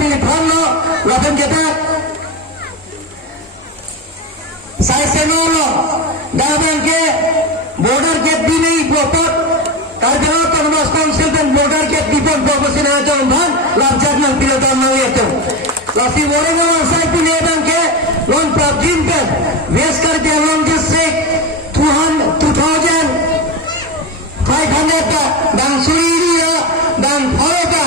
di Pano, lapan kita saya senolo, dalam ke border gate di nih popot, karena termas konsil dan border gate di pon fokusin aja umpan, lancar nang pilotan mau itu. Lasi orang orang saya punya bangke, lon prabjimpen, weskar dia lon district 2,500 dan Surya dan Bharata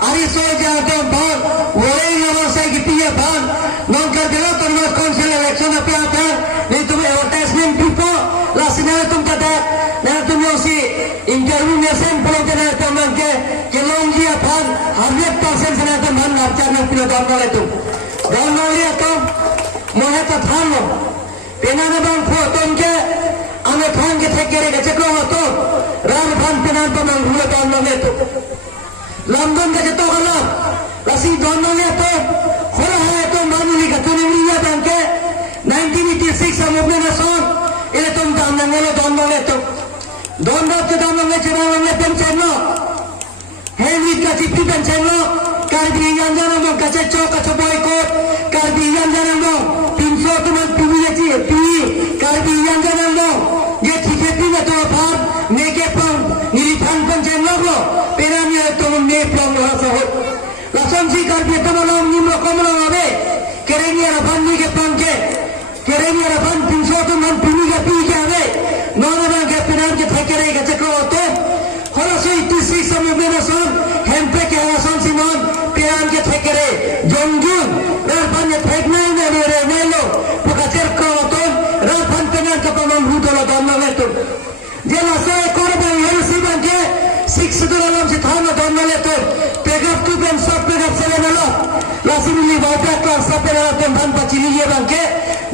Ariso jatuh ban orang orang saya gitu ya ban nongkar dulu termas konsil election apa apa itu advertisement people lasina tum kata nah tum si interview में sampel देना teman ke kelongi apa 100% sana teman lancar nang pilotan boleh tu dan boleh tu mohon tahan lo penana bang foto ke ame thang ke thekere gache ko to ran phan penan teman pilotan boleh tu London ka jato kala lasi dono ne to khola hai to manuli ka tuni niya banke 1986 am upne na son ele tum dam nangelo dono ne to dono ke dono ne chena ne pen chenno henry ka tipi pen chenno karbi yanjana mo kache choka choboy ko karbi yanjana mo 300 tuman tubi yachi pi karbi yanjana mo ye thikepi ne to phar neke pang nili phan pen chenno lo penamia to ne plong la sohot lasan si karbi to malam nimlo komlo abe kereni ara ban ni ke pang ke kereni ara ban 300 tuman tubi ke pi ke abe nona ban ke penam ke thekere ke chekro to hora so 86 am mena son hempe ke son simon penam ke thekere jongjun rar ban ne thekna ne re nelo pokacher ko to rar ban penam ke pamam hutolo donna ne to je la so korba yel si ban ke 6 dolar se thana donna ne to pegap tu ben sab pegap se nelo lasini wata ka sab pegap ben ban pachini ye ban ke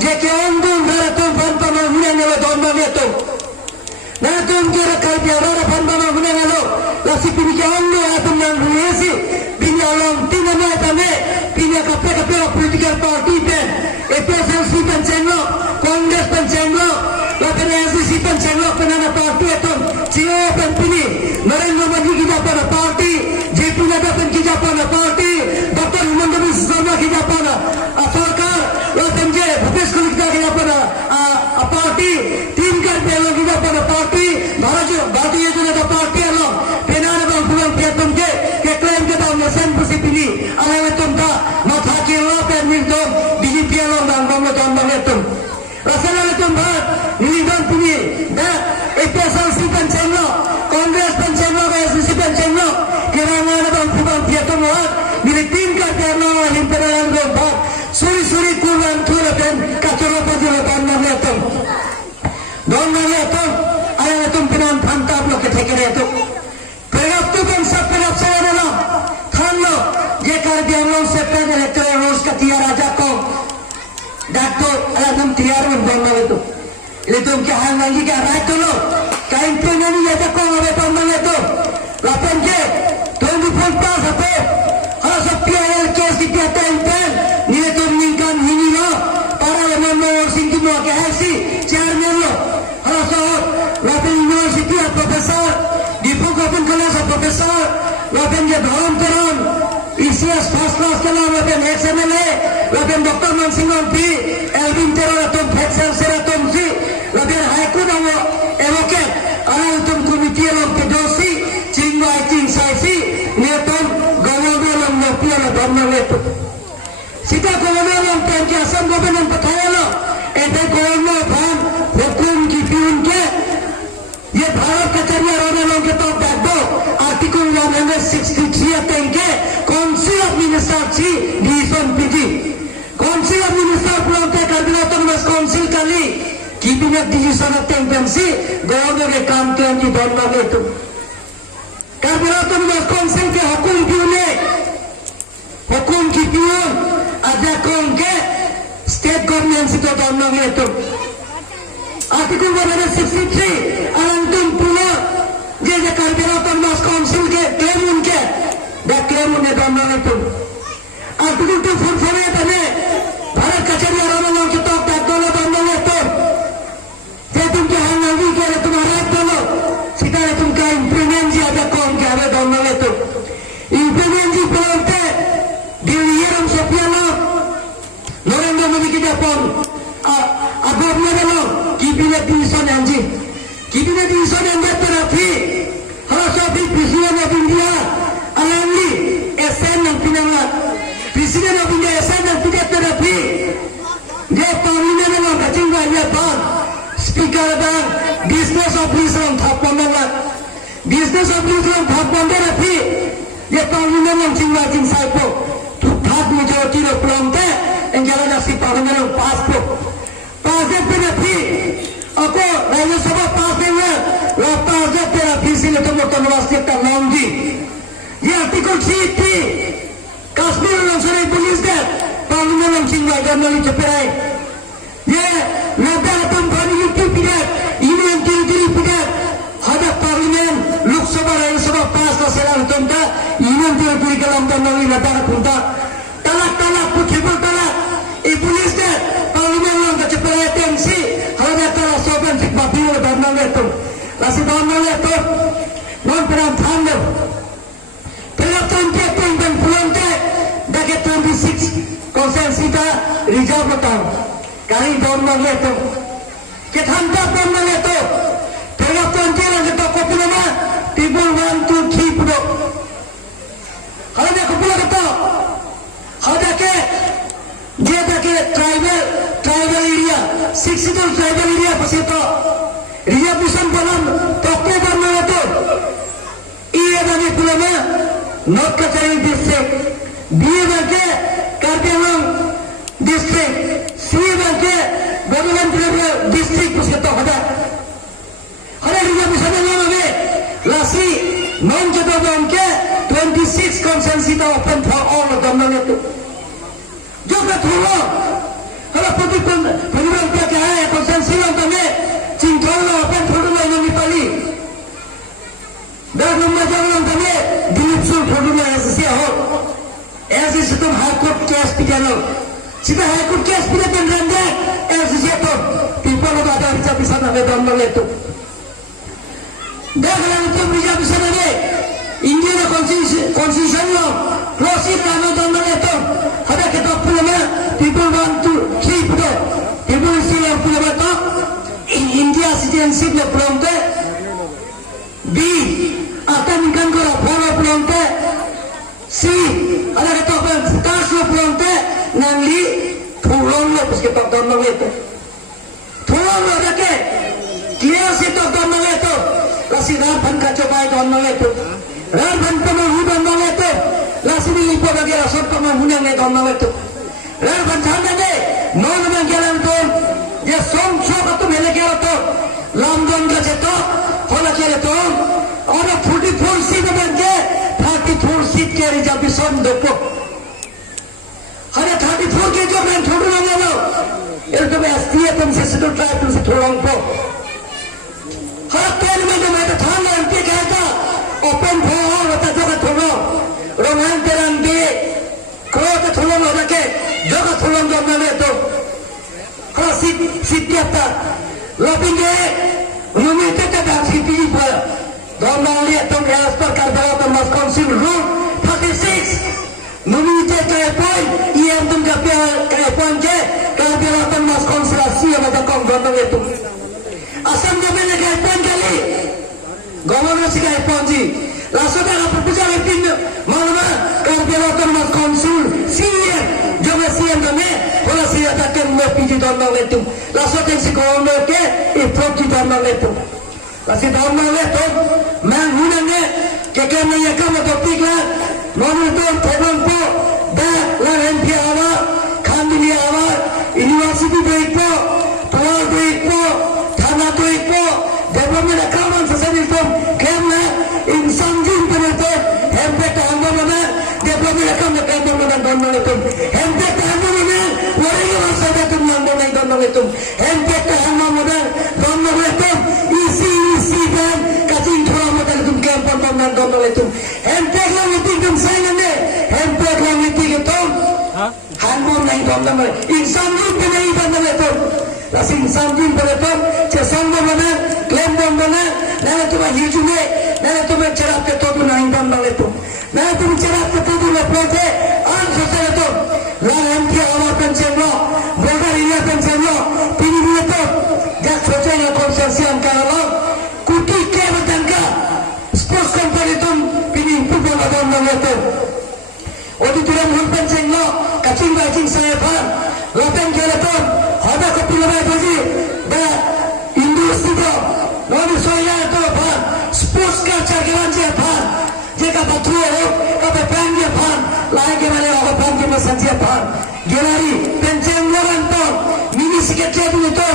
je ke ondun rar to ban pamam hune nelo donna ne to na tum ke rakal biara ban pamam hune nelo lasi pini ke ondu atum nang huesi pini alam tinama tame pini kape political party pen APSLC pen chenglo Congress pen chenglo lapen SDC pen chenglo penana party atom CEO pen pini Narendra Modi ki japana party JP Nadda pen ki japana party Dr. Hemanta Biswa Sharma ki japana sarkar lapen je Bhupesh Kulika ki japana party तीन कर पेलो की japana party Bharatiya Janata party along penana bang pulang piatum ke claim ke dalam nesen pusi pini alawe tum ta matha ke lo pen minto BJP along bang bang bang tum rasala tum bhat nidan pini da APSLC pen chenglo Congress pen chenglo SDC pen chenglo kerana bang pulang piatum wat mili तीन कर पेलो limperan bang bhat suri kulan thula pen kachoro pajoro bang tum don tum alawe tum pinan phanta आप लोग के ठेकेरे तो पहले तो कम सब पहले से ना खान लो ये कर दिया हम लोग से पहले इलेक्टोरल रोज का तियार राजा को डॉक्टर अलगम तियार में बनना है तो ये तुम क्या हाल नहीं क्या राइट तो लो कहीं पे नहीं ये तो कौन है बनना है तो लापन के तो भी फोन पास है हाँ सब पीआरएल केस की पियाता है पेन नहीं तो निकाल नहीं लो पारा ले मम्मी और सिंधी में क्या है सी चेयरमैन लो हाँ सो लापन यूनिवर्सिटी का professor Dipu Open College of Professor, Lapen je Bharam Teran, ECS First Class ke naam Lapen XMLA, Lapen Dr. Mansingon P, Elvin Teran atom Fexel Seratom si, Lapen High Court awo Evoket, Ala atom Committee along Pedosi, Chingwa Ching Saisi, Netom Governor along Nopia la Dhamma Neto. Sita Governor along Penki Assam Governor Pathaya lo, Ete Governor Bhan, Hukum ki Piun ke, ये भारत का चरिया रोने लोगों के तो बैठो article 163 के council of minister सी डिवीजन पीजी काउंसिल ऑफ मिनिस्टर प्लांटे कर दिया तो बस काउंसिल का ली keeping of decision of tendency governor के काम के अंदर दोनों में तो कर दिया तो बस काउंसिल के हुकुम की प्यून अध्यक्षों के स्टेट गवर्नमेंट से तो दोनों में तो Artikel 163 Alantum Pula Dia Karbiraton Mas Council ke Klemun ke Da Klemun ne Dhamma itu Artikel 244 tane Bharat Kachari Arama ke tok tak dolo Dhamma itu Je tum ke hangi ke tumhara dolo Sita tum ka implement ji ada kaum ke ave Dhamma itu implement ji bolte pon agornya dulu kibine division anji kibine division anda terapi harus api presiden of India alami SN yang pinangla presiden of India SN yang tidak terapi dia parlimen yang kacing gaya pan speaker dan business officer yang thap pandangla business officer yang thap terapi dia parlimen yang cing saipo thap majority of pelonte yang jalan nasi parlimen yang paspo pasir terapi aku Raya Sabha pasirnya lepas terapi sini temu wasita Longji di artikel CT Kashmir yang sering polis deh parlimen yang cing dan nali ceperai ye nada atam bani yuki pidat ini yang kiri pidat ada parlimen Lok Sabha Raya Sabha pas naselan tonta ini yang kiri kalam dan nali nada atunta talak putibul talak polis deh parlimen yang ceperai tensi ada talak sopan cik bapiu dan nali itu nasi dan nali itu non pernah tanggal pernah tonte dan pulante dapat 26 konsensita reserve betul kali don nali itu kita hantar don nali itu pernah tonte lagi tak kopi nama tibul 1 2 3 puluh kalau dia kopi lagi tu ada ke dia ada ke tribal area 62 tribal area pasti tu ria busan palam tokpo barna itu iya dari pulama North Kachari district dia bagi Karbi Anglong district C bagi Bagaimana Tribal district pasti tu ada ria busan palam lagi lasi non jatuh bangke 26 konsensita open for all of them itu juga thula kalau putih penjualan pakai konsensila kami cingkala open for all yang Nepali dan memajang kami dilipsul for all yang Asia ho as itu high court case pidana sida high court case pidana randa as itu people of ada bisa nama dan itu dah kalau itu bisa nama Indian constitution law closing nama dan itu ada kita punya people want to keep the people still have punya bata India citizenship le pelonte B akan kan kora follow pelonte C ada kita stars le pelonte nangli thulong le puske tak dan itu thulong ada ke clear si tak dan itu kasih rapan kacobai dan itu rapan pemahu dan itu lasi ni ipo lagi rasot pemahu yang dan itu rapan sana ni non mengajar tu ya som atau melegar tu London ke cetok hola kira tu orang 44 seat benda 34 seat ke reservation dopo ada 34 ke jo men thodu na lo itu be STA pun sesuatu try tu setolong po har pen में तो था ना एमपी कहता ओपन हो होता जगह थोड़ा रोमान तेरन दे क्रो तो थोड़ा हो रखे जगह थोड़ा जो मैंने तो हाँ सीट क्या था लॉबिंगे उन्होंने तो क्या सीटी पर दोनों तुम एस पर कर दो तो मस्ट काउंसिल रूल 36 उन्होंने क्या पॉइंट ये तुम क्या पॉइंट के कर दो तो मस्ट काउंसिल सी है मतलब कौन दोनों तुम asam dia mana kaya pon kali governor si kaya pon ji langsung dah proposal ipin mana kerja lokal mas konsul sian jangan sian kami kalau sian takkan mau pergi dorang itu langsung yang si governor ke property dorang itu masih dorang itu menghunanya kekana yang kamu topik lah nomor tu program po dah lahan dia awak kandili awak university baik po tual baik po Tanah tu ipo, development account society itu, kerana insan jin penatu, hempe tangga mana, development account mana donor itu, hempe tangga mana, orang yang sada tu mana donor itu, hempe tangga mana donor itu, isi dan kacing thora mana itu kempan mana donor itu, hempe kalau itu saya ni, hempe kalau itu handphone naik donor, insan jin penatu itu. Lasi insan jin berapa? Cesang mana? Klaim mana? Nana tu hiju ni, nana tu cerap tu tu naik bambang itu. Nana tu cerap tu tu lepas tu, an sosial tu, lahan dia awak pencet lo, boleh bacing saya pan lapen keleton ada kepilawan bagi da industri to noni soya to pan sports culture kelan je pan jika patru kape pan je pan lain ke male apa pan ke masan je pan gelari pencenglaran to mini secretary to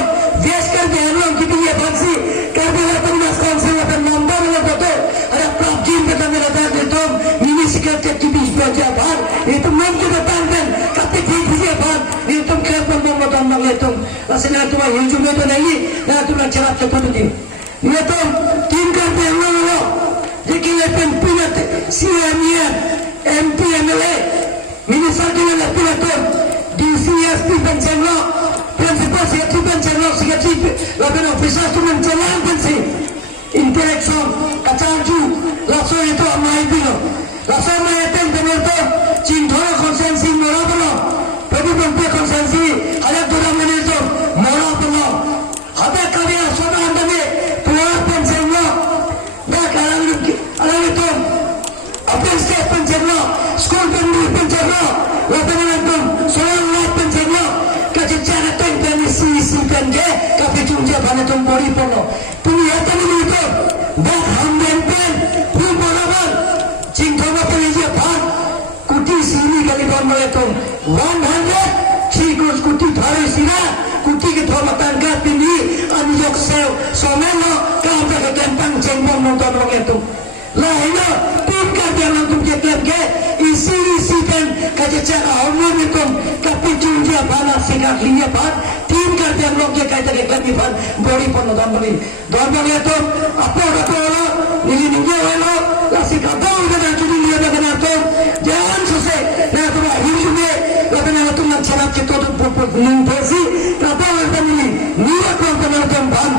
vies kar behanon ki ye bansi kar behanon mas council lapen number le to ada prabjin ke tamela da to mini secretary ki bis baja pan itu mungkin depan kan kape dia pan itu kerap memotong bang itu rasanya tu yang cuma itu lagi dan tu nak cerap cepat tu itu tim kerja yang lalu jadi lepen pinat CMA MP MLA minister kita lepen itu DCSP pencenglo principal secretary pencenglo secretary lepen officer tu mencelang pensi interaction kacaju langsung itu amai bilo langsung amai itu benar cinta konsensi merapalah Bagi bangsa konsensi ada orang menitu mora pulau ada karya soda anda ni tuah pencenglo dah kalau itu apa sih pencenglo skor pencenglo lepas itu soal pencenglo kacicara tentang isi penje kapi cunja pada tumpori pulau punya tadi itu dah hamdan pen pun berawan cinta apa ni pan kuti sini kali bangsa 100 Chicos kuti thare sina kuti ke thoma tangga tini ani yok sel somelo kam ka kempang jengmong nonton rong itu lah ino tim ka jangan tum jetlem ke isi kan kajeca hormon itu kapi junja bana sega linya pan tim ka jangan ke kaita ke kapi pan bori pon nonton bori dormang itu apa nili ninja wala lasi ka dong kana tudi liya kana to jangan sose na tu hirume lapan yang tu nak cerap kita tu nungpesi, kenapa orang ini? Niat orang kenal tempat,